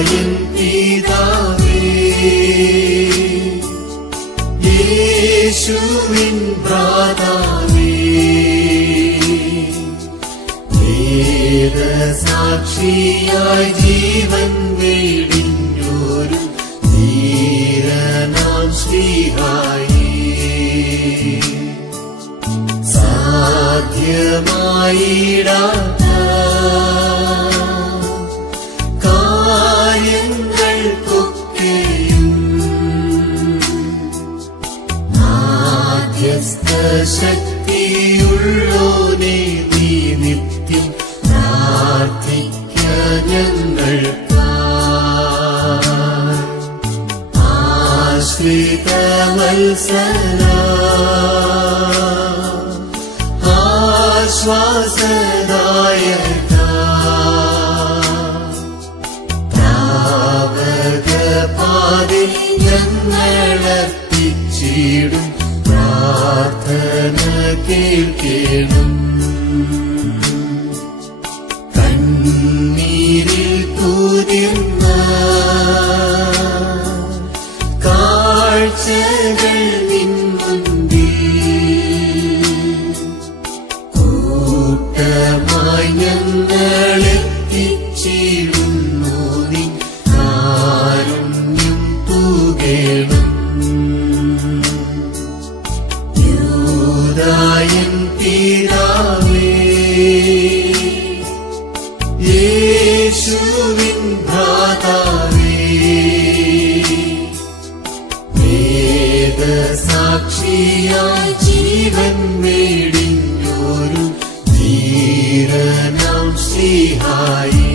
യൂദായൻ പിതാവേ യേശുവിൻ ഭ്രാതാവേ സാക്ഷിയായി ജീവൻ വേടിഞ്ഞൊരു ധീരനാം ശ്രീഹായി സാധ്യമായിടാത്ത മാധ്യസ്ഥ ശക്തിയുള്ളോനെ നീ നിത്യം പ്രാർത്ഥിക്ക ഞങ്ങൾക്ക് ആശ്രിത വത്സല ആശ്വാസദായക പാതിൽ ഞങ്ങളർപ്പിച്ചിടും കേൾക്കണം. കണ്ണീരിൽ കുതിർന്ന കാഴ്ചകൾ നിന്നുണ്ടിൽ കൂട്ടമായി യൂദായൻ തീരാവേ യേശുവിൻ ഭ്രാതാവേ. വേദസാക്ഷിയായി ജീവൻ വേടിഞ്ഞൊരു ധീരനാം ശ്രീഹായി